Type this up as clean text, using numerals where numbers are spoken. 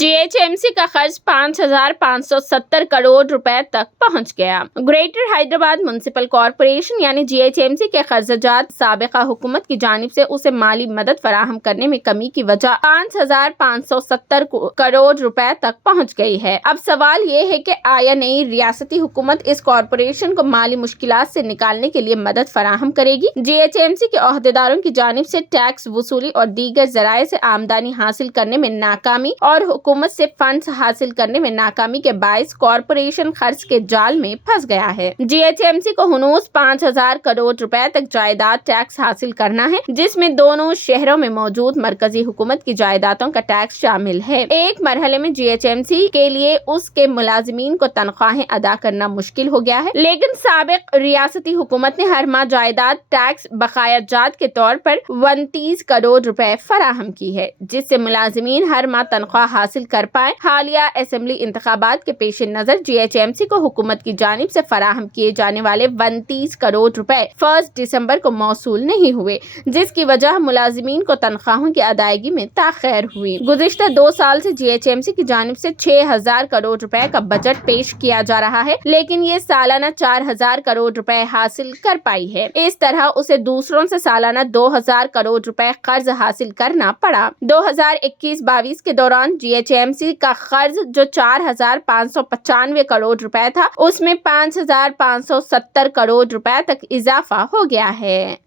GHMC का खर्च 5,570 करोड़ रुपए तक पहुंच गया। ग्रेटर हैदराबाद म्युनिसिपल कॉरपोरेशन यानी GHMC के कर्जदार साबिका हुकूमत की जानिब से उसे माली मदद फराहम करने में कमी की वजह 5,570 करोड़ रुपए तक पहुंच गई है। अब सवाल ये है कि आया नई रियासती हुकूमत इस कॉरपोरेशन को माली मुश्किलात से निकालने के लिए मदद फराहम करेगी। GHMC के अहदेदारों की जानिब से टैक्स वसूली और दीगर जराये से आमदनी हासिल करने में नाकामी और हुकूमत से फंड्स हासिल करने में नाकामी के बायस कॉरपोरेशन खर्च के जाल में फंस गया है। GHMC को हुनूस 5,000 करोड़ रुपए तक जायदाद टैक्स हासिल करना है, जिसमें दोनों शहरों में मौजूद मरकजी हुकूमत की जायदादों का टैक्स शामिल है। एक मरहले में GHMC के लिए उसके मुलाजिमीन को तनख्वाहें अदा करना मुश्किल हो गया है, लेकिन साबिक रियासती हुकूमत ने हर माह जायदाद टैक्स बकायाजात के तौर पर 29 करोड़ रुपए फराहम की है, जिससे मुलाजिमीन हर माह तनख्वाह हासिल कर पाए। हालिया असेंबली इंतखाबात के पेश नजर GHMC को हुकूमत की जानिब से फराहम किए जाने वाले 29 करोड़ रुपए 1 दिसंबर को मौसूल नहीं हुए, जिसकी वजह मुलाजिमीन को तनख्वाहों की अदायगी में ताख़ीर हुई। गुज़िश्ता 2 साल से GHMC की जानिब से 6,000 करोड़ रुपए का बजट पेश किया जा रहा है, लेकिन ये सालाना 4,000 करोड़ रुपए हासिल कर पाई है। इस तरह उसे दूसरों से सालाना 2,000 करोड़ रुपए कर्ज हासिल करना पड़ा। 2021-22 के दौरान GHMC का कर्ज जो 4,595 करोड़ रुपए था, उसमें 5,570 करोड़ रुपए तक इजाफा हो गया है।